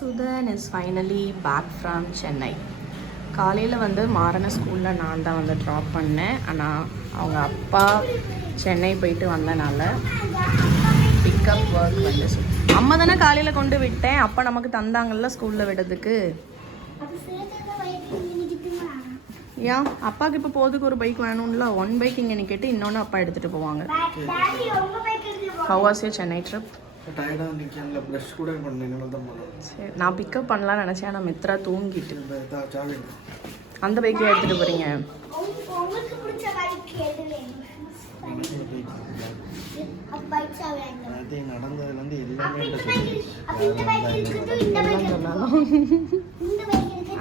Sudan is finally back from Chennai. காலையில் வந்து மாறன ஸ்கூலில் நான் தான் வந்து ட்ராப் பண்ணேன். ஆனால் அவங்க அப்பா சென்னை போயிட்டு வந்தனால பிக்கப் ஒர்க் வந்து அம்மா தானே காலையில் கொண்டு விட்டேன். அப்பா நமக்கு தந்தாங்கல்ல ஸ்கூலில் விடுறதுக்கு. ஏன் அப்பாவுக்கு இப்போ போதுக்கு ஒரு பைக் வேணும்ல, ஒன் பைக் இங்கே நிற்கிட்டு இன்னொன்று அப்பா எடுத்துகிட்டு போவாங்க. How was your Chennai trip? சரி, நான் பிக்கப் பண்ணலான்னு நினச்சேன். ஆனால் மித்ரா தூங்கிட்டு. அந்த பைக்கே எடுத்துகிட்டு போகிறீங்க?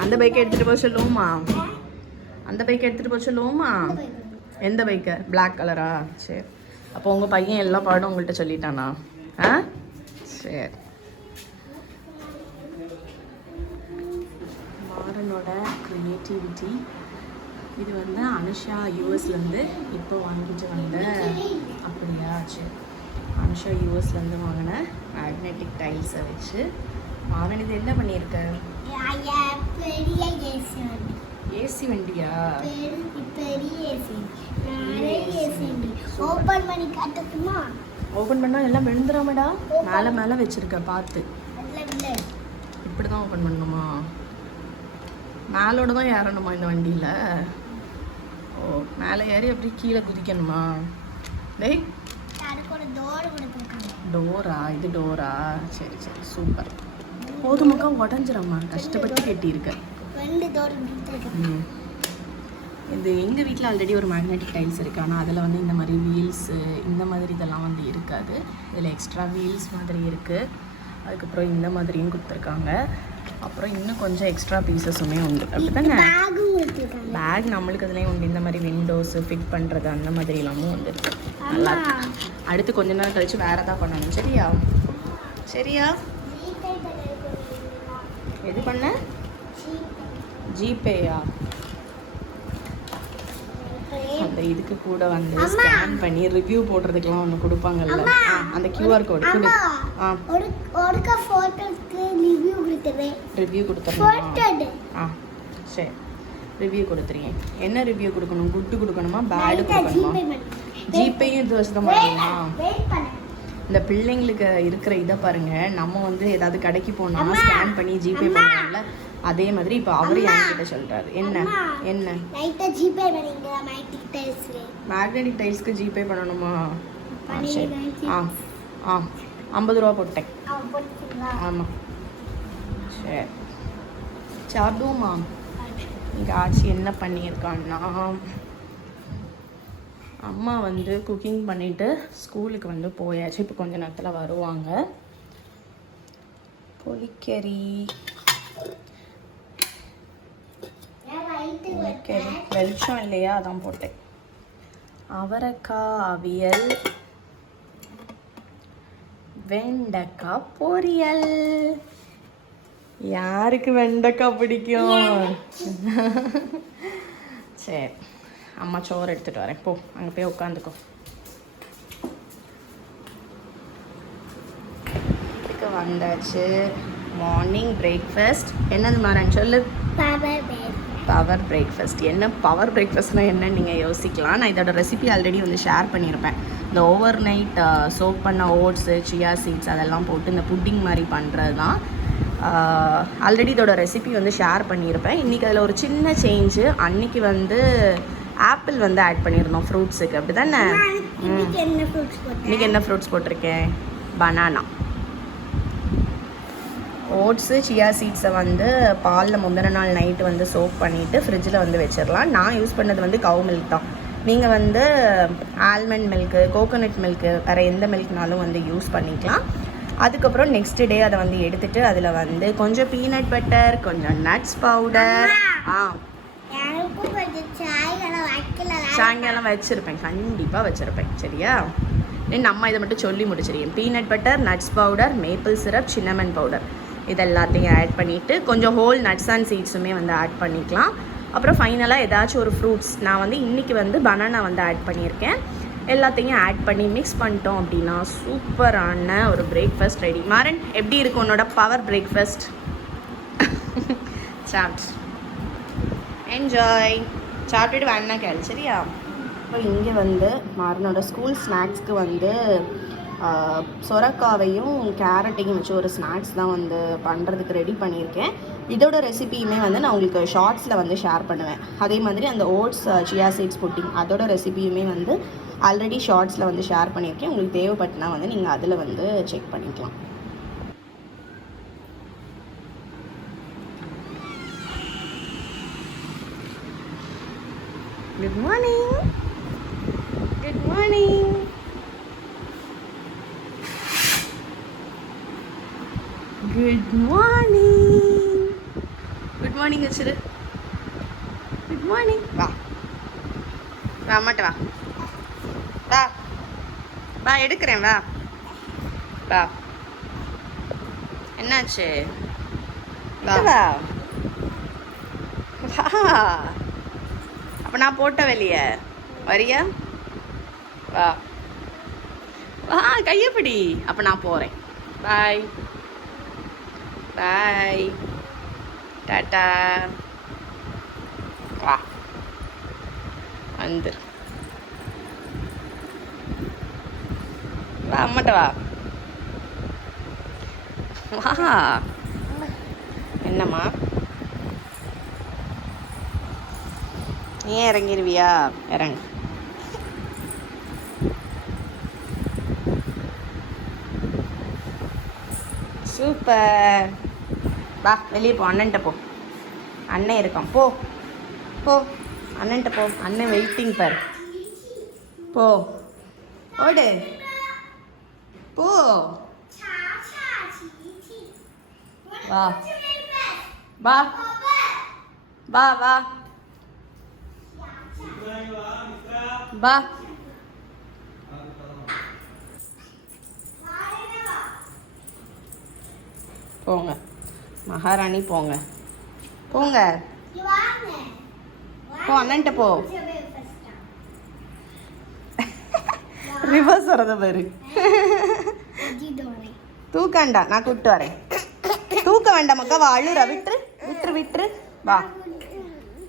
அந்த பைக்கை எடுத்துகிட்டு போக சொல்லுவோமா? அந்த பைக்கை எடுத்துகிட்டு போக சொல்லுவோமா? எந்த பைக்கை? பிளாக் கலரா? சரி, அப்போ உங்கள் பையன் எல்லா பாடம் உங்கள்கிட்ட சொல்லிட்டானா? ஆ சரி. மாறனோட க்ரியேட்டிவிட்டி இது வந்து அனுஷா யூஎஸ்லேருந்து இப்போ வாங்கிட்டு வந்த. அப்படியா? சரி, அனுஷா யூஎஸ்லேருந்து வாங்கின மேக்னெட்டிக் டைல்ஸை வச்சு மாறன் இது என்ன பண்ணியிருக்க? ஏசி வண்டியா? ஓப்பன் பண்ணால் எல்லாம் விழுந்துடாமடா. மேலே மேலே வச்சுருக்க பார்த்து. இப்படி தான் ஓப்பன் பண்ணணுமா? மேலோடு தான் ஏறணுமா இந்த வண்டியில்? ஓ, மேலே ஏறி அப்படி கீழே குதிக்கணுமா? டேய், டோரா? இது டோரா? சரி சரி, சூப்பர். போதுமாக்கா, உடஞ்சிரம்மா, கஷ்டப்பட்டு கட்டியிருக்க. இது எங்கள் வீட்டில் ஆல்ரெடி ஒரு மேக்னெட்டிக் டைல்ஸ் இருக்குது. ஆனால் அதில் வந்து இந்த மாதிரி வீல்ஸு இந்த மாதிரி இதெல்லாம் வந்து இருக்காது. இதில் எக்ஸ்ட்ரா வீல்ஸ் மாதிரி இருக்குது. அதுக்கப்புறம் இந்த மாதிரியும் கொடுத்துருக்காங்க. அப்புறம் இன்னும் கொஞ்சம் எக்ஸ்ட்ரா பீசஸுமே உண்டு. அப்படி தானே? பேக் நம்மளுக்கு அதுலேயும் உண்டு. இந்த மாதிரி விண்டோஸு ஃபிட் பண்ணுறது அந்த மாதிரி எல்லாமும் உண்டு. நல்லா அடுத்து கொஞ்ச நேரம் கழித்து வேறு தான் பண்ணணும். சரியா? சரியா? எது பண்ண? ஜிபேயா? அந்த இதுக்கு கூட வந்து ஸ்கேன் பண்ணி ரிவ்யூ போடுறதுக்கெல்லாம் ஒன்று கொடுப்பாங்கல்ல, அந்த QR கோடு கொடு. ரிவ்யூ கொடுத்துருங்க. சரி, ரிவ்யூ கொடுத்துருங்க. என்ன ரிவ்யூ கொடுக்கணும்? குட்டு கொடுக்கணுமா, பேடு கொடுக்கணுமா? ஜிபேயும் இது வசதம் பண்ணுமா? இந்த பிள்ளைங்களுக்கு இருக்கிற இதை பாருங்க. நம்ம வந்து ஏதாவது கடைக்கு போனால் ஸ்கேன் பண்ணி ஜிபே பண்ணுவோம்ல, அதே மாதிரி இப்போ அவரு என்கிட்ட சொல்றாரு. என்ன என்ன மேக்னெட்டிக் டைல்ஸ்க்கு ஜிபே பண்ணணுமா? சரி, 50 ரூபா போட்டேன். ஆமாம், சரி சாப்பிடுவோமா? இங்கே ஆச்சு என்ன பண்ணியிருக்கான்னா, அம்மா வந்து குக்கிங் பண்ணிவிட்டு ஸ்கூலுக்கு வந்து போயாச்சு. இப்போ கொஞ்ச நேரத்தில் வருவாங்க. புளிக்கறி வெளிச்சம் இல்லையா, அதான் போட்டேன். அவரைக்காய் அவியல், வெண்டைக்காய் பொரியல். யாருக்கு வெண்டைக்காய் பிடிக்கும்? சரி, அம்மா சோறு எடுத்துகிட்டு வரேன். போ, அங்கே போய் உட்காந்துக்கோ. இதுக்கு வந்தாச்சு. மார்னிங் பிரேக்ஃபாஸ்ட் என்னது மாறன் சொல்லு? Power breakfast. என்ன பவர் பிரேக்ஃபாஸ்ட்னால் என்ன நீங்கள் யோசிக்கலாம். நான் இதோட ரெசிபி ஆல்ரெடி வந்து ஷேர் பண்ணியிருப்பேன். இந்த ஓவர் நைட் சோக் பண்ண ஓட்ஸு, சியா சீட்ஸ் அதெல்லாம் போட்டு இந்த புட்டிங் மாதிரி பண்ணுறது தான். ஆல்ரெடி இதோட ரெசிபி வந்து ஷேர் பண்ணியிருப்பேன். இன்றைக்கி அதில் ஒரு சின்ன சேஞ்சு. அன்றைக்கி வந்து ஆப்பிள் வந்து ஆட் பண்ணியிருந்தோம் ஃப்ரூட்ஸுக்கு. அப்படி தானே? இன்றைக்கி என்ன ஃப்ரூட்ஸ் போட்டிருக்கேன்? பனானா, ஓட்ஸு, சியா சீட்ஸை வந்து பாலில் முந்தின நாள் நைட்டு வந்து சோக் பண்ணிவிட்டு ஃப்ரிட்ஜில் வந்து வச்சிடலாம். நான் யூஸ் பண்ணது வந்து கவு மில்க் தான். நீங்கள் வந்து ஆல்மண்ட் மில்க்கு, கோகோனட் மில்க்கு, வேறு எந்த மில்க்னாலும் வந்து யூஸ் பண்ணிக்கலாம். அதுக்கப்புறம் நெக்ஸ்ட் டே அதை வந்து எடுத்துகிட்டு அதில் வந்து கொஞ்சம் பீனட் பட்டர், கொஞ்சம் நட்ஸ் பவுடர், சாயங்காலம் வச்சுருப்பேன், கண்டிப்பாக வச்சுருப்பேன். சரியா? நம்ம இதை மட்டும் சொல்லி முடிச்சிருக்கேன். Peanut butter, nuts powder, maple syrup, cinnamon powder இது எல்லாத்தையும் ஆட் பண்ணிவிட்டு கொஞ்சம் ஹோல் நட்ஸ் அண்ட் சீட்ஸுமே வந்து ஆட் பண்ணிக்கலாம். அப்புறம் ஃபைனலாக ஏதாச்சும் ஒரு ஃப்ரூட்ஸ். நான் வந்து இன்றைக்கி வந்து பனானா வந்து ஆட் பண்ணியிருக்கேன். எல்லாத்தையும் ஆட் பண்ணி மிக்ஸ் பண்ணிட்டோம் அப்படின்னா சூப்பரான ஒரு பிரேக்ஃபாஸ்ட் ரெடி. மாறன், எப்படி இருக்கும் உன்னோட பவர் பிரேக்ஃபாஸ்ட்? சாப்பிட் என்ஜாய். சாப்பிட்டுட்டு வேணா கேள், சரியா? இப்போ இங்கே வந்து மாறனோட ஸ்கூல் ஸ்நாக்ஸ்க்கு வந்து சொரக்காவையும் கேரட்டையும் வச்சு ஒரு ஸ்நாக்ஸ் தான் வந்து பண்ணுறதுக்கு ரெடி பண்ணியிருக்கேன். இதோட ரெசிபியுமே வந்து நான் உங்களுக்கு ஷார்ட்ஸில் வந்து ஷேர் பண்ணுவேன். அதே மாதிரி அந்த ஓட்ஸ் சியா சீட்ஸ் புட்டிங் அதோட ரெசிபியுமே வந்து ஆல்ரெடி ஷார்ட்ஸில் வந்து ஷேர் பண்ணியிருக்கேன். உங்களுக்கு தேவைப்பட்டுனா வந்து நீங்கள் அதில் வந்து செக் பண்ணிக்கலாம். Good morning. Good morning. Good morning. Good morning வச்சிரு. Good morning. வா வா அம்மாட்ட வா. வா வா எடுக்கிறேன். வா வா. என்னாச்சு? வா வா. அப்போ நான் போட்ட வெளியே வரியா? வா வா கையப்பிடி. அப்போ நான் போகிறேன். பாய் பாய் டாட்டா. வா வந்து வா அம்மாட்ட வா. வா. என்னம்மா, ஏன் இறங்கிருவியா? இறங்கு. சூப்பர். வா வெளியே போ, அண்ணன்ட்ட போ. அண்ணன் இருக்கான், போ போ. அண்ணன்ட்ட போ, அண்ணன் வெயிட்டிங் பார். போ ஓடு போ. வா வா வா வா வா. போங்க மகாராணி, போங்க போங்க. போ அண்ணன்ட்ட போ. ரிவர்ஸ் வரத பாரு. தூக்காண்டா, நான் கூப்பிட்டு வரேன். தூக்க வேண்டாம் மக்கா. வா அழுற. விட்டுரு விட்டுரு விட்டுரு. வா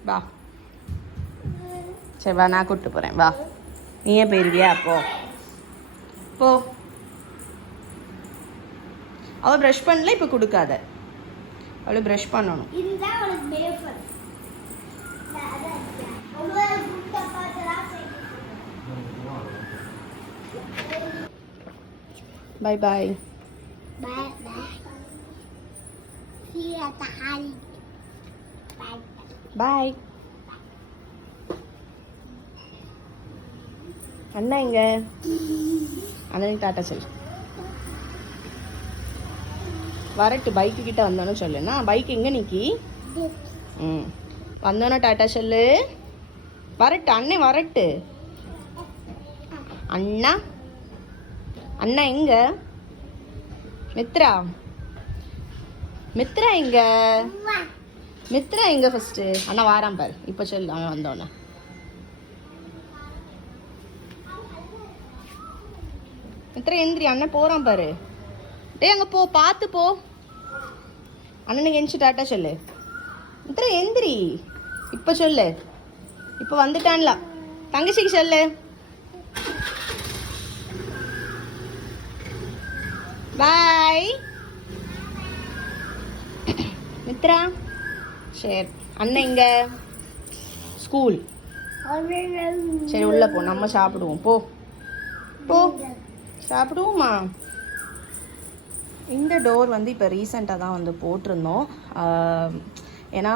வா. சரி வா, நான் கூப்பிட்டு போகிறேன். வா. நீயே போயிருவியா? போ போ. அவள் ப்ரஷ் பண்ணல, இப்போ கொடுக்காத. அவளை ப்ரஷ் பண்ணணும். பாய் பாய். பாய். அண்ணா எங்க? அண்ணனுக்கு டாட்டா சொல்லு. வரட்டு பைக்கு கிட்ட வந்தோன்னு சொல்லுண்ணா. பைக் எங்க நிக்கி? வந்தோன்னா டாட்டா சொல்லு. வரட்டு அண்ணே, வரட்டு. அண்ணா அண்ணா எங்க? மித்ரா மித்ரா எங்க? மித்ரா எங்க? ஃபர்ஸ்ட் அண்ணா வாராம் பாரு. இப்போ சொல்லு அவன் வந்தோன்னே. மித்ரா எந்திரி, அண்ணன் போறான் பாரு. டேய் அங்கே போ, பார்த்து போ. அண்ணனுக்கு எந்திச்சு டாட்டா சொல்லு. மித்ரா எந்திரி. இப்போ சொல்லு. இப்போ வந்துட்டான்ல. தங்கச்சிக்கு சொல்லு. பாய் மித்ரா. சரி அண்ணன் இங்க ஸ்கூல். சரி உள்ள போ, நம்ம சாப்பிடுவோம். போ போ சாப்பிடுவோமா? இந்த டோர் வந்து இப்போ ரீசெண்டாக தான் வந்து போட்டிருந்தோம். ஏன்னா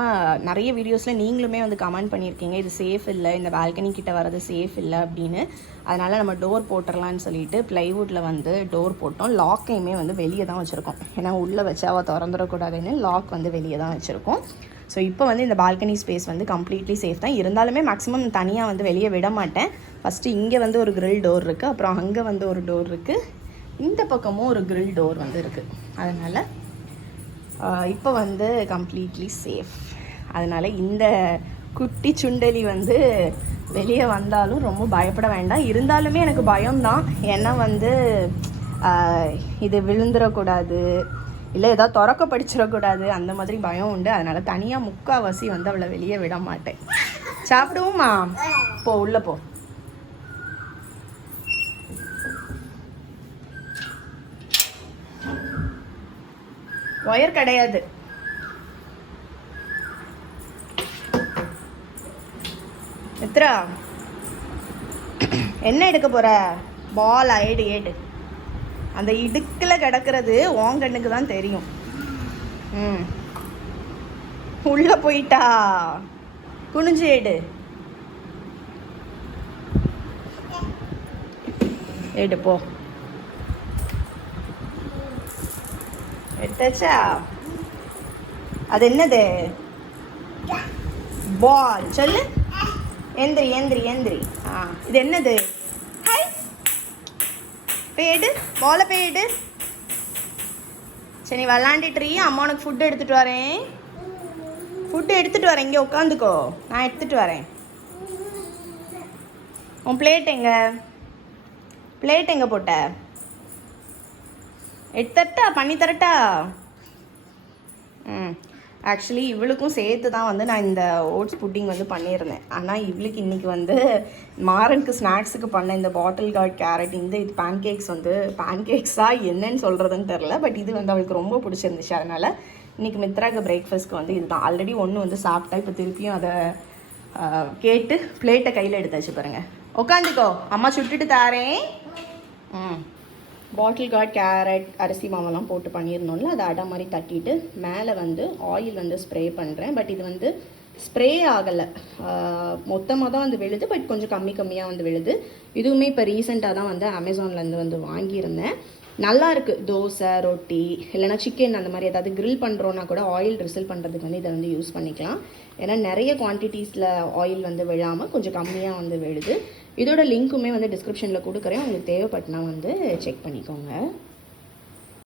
நிறைய வீடியோஸில் நீங்களுமே வந்து கமெண்ட் பண்ணியிருக்கீங்க, இது சேஃப் இல்லை, இந்த பால்கனி கிட்ட வர்றது சேஃப் இல்லை அப்படின்னு. அதனால் நம்ம டோர் போட்டுடலான்னு சொல்லிட்டு ப்ளைவுட்டில் வந்து டோர் போட்டோம். லாக்கையுமே வந்து வெளியே தான் வச்சுருக்கோம். ஏன்னா உள்ளே வச்சு அவள் திறந்துடக்கூடாதுன்னு லாக் வந்து வெளியே தான் வச்சுருக்கோம். ஸோ இப்போ வந்து இந்த பால்கனி ஸ்பேஸ் வந்து கம்ப்ளீட்லி சேஃப் தான். இருந்தாலுமே மேக்ஸிமம் தனியாக வந்து வெளியே விட மாட்டேன். ஃபஸ்ட்டு இங்கே வந்து ஒரு கிரில் டோர் இருக்குது, அப்புறம் அங்கே வந்து ஒரு டோர் இருக்குது, இந்த பக்கமும் ஒரு கிரில் டோர் வந்து இருக்குது. அதனால் இப்போ வந்து கம்ப்ளீட்லி சேஃப். அதனால் இந்த குட்டி சுண்டலி வந்து வெளியே வந்தாலும் ரொம்ப பயப்பட வேண்டாம். இருந்தாலுமே எனக்கு பயம்தான். ஏன்னா வந்து இது விழுந்துடக்கூடாது, இல்லை ஏதாவது திறக்க படிச்சிடக்கூடாது, அந்த மாதிரி பயம் உண்டு. அதனால் தனியாக முக்கால்வாசி வந்து அவளை வெளியே விட மாட்டேன். சாப்பிடுவோம்மா? போ, உள்ளே போ. ஒயர் கிடையாது. மித்ரா, என்ன எடுக்க போற? பால் ஏடு. அந்த இடுக்கில் கிடக்கிறது உன் கண்ணுக்கு தான் தெரியும். உள்ள போயிட்டா. குனிஞ்சு எடு போ. எடுத்தாச்சா? அது என்னது? பால். சொல்லு. எந்திரி. இது என்னது? ஹாய், பேடு. பாலை பேடு. சரி, நீ விளாண்டுட்டு அம்மா உனக்கு ஃபுட்டு எடுத்துகிட்டு வரேன். இங்கே உட்காந்துக்கோ, நான் எடுத்துகிட்டு வரேன். உன் பிளேட் எங்கே போட்ட? எடுத்தட்டா? பண்ணி தரட்டா? ஆக்சுவலி இவளுக்கும் சேர்த்து தான் வந்து நான் இந்த ஓட்ஸ் புட்டிங் வந்து பண்ணியிருந்தேன். ஆனால் இவளுக்கு இன்றைக்கி வந்து மாறனுக்கு ஸ்நாக்ஸுக்கு பண்ண இந்த பாட்டில் கார்ட் கேரட், இது பேன்கேக்ஸ் வந்து பேன்கேக்ஸாக என்னன்னு சொல்கிறதுன்னு தெரில. பட் இது வந்து அவளுக்கு ரொம்ப பிடிச்சிருந்துச்சு. அதனால் இன்றைக்கி மித்ராக்கு பிரேக்ஃபாஸ்ட்க்கு வந்து இதுதான். ஆல்ரெடி ஒன்று வந்து சாப்பிட்டா, இப்போ திருப்பியும் அதை கேட்டு பிளேட்டை கையில் எடுத்தாச்சு பாருங்கள். உட்காந்துக்கோ, அம்மா சுட்டுட்டு தாரேன். பாட்டில் கார்ட் கேரட் அரிசி மாவெல்லாம் போட்டு பண்ணியிருந்தோம்ல, அதை அடை மாதிரி தட்டிட்டு மேலே வந்து ஆயில் வந்து ஸ்ப்ரே பண்ணுறேன். பட் இது வந்து ஸ்ப்ரே ஆகலை, மொத்தமாக தான் வந்து விழுது. பட் கொஞ்சம் கம்மியாக வந்து விழுது. இதுவுமே இப்போ ரீசெண்டாக தான் வந்து அமேசான்லேருந்து வந்து வாங்கியிருந்தேன். நல்லா இருக்குது. தோசை, ரொட்டி, இல்லைனா சிக்கன் அந்த மாதிரி ஏதாவது க்ரில் பண்ணுறோன்னா கூட ஆயில் ரிசல் பண்ணுறதுக்கு வந்து இதை வந்து யூஸ் பண்ணிக்கலாம். ஏன்னா நிறைய குவான்டிட்டிஸில் ஆயில் வந்து விழாமல் கொஞ்சம் கம்மியாக வந்து விழுது. இதோட லிங்க்குமே வந்து டிஸ்கிரிப்ஷனில் கொடுக்குறேன். உங்களுக்கு தேவைப்பட்டுனா வந்து செக் பண்ணிக்கோங்க.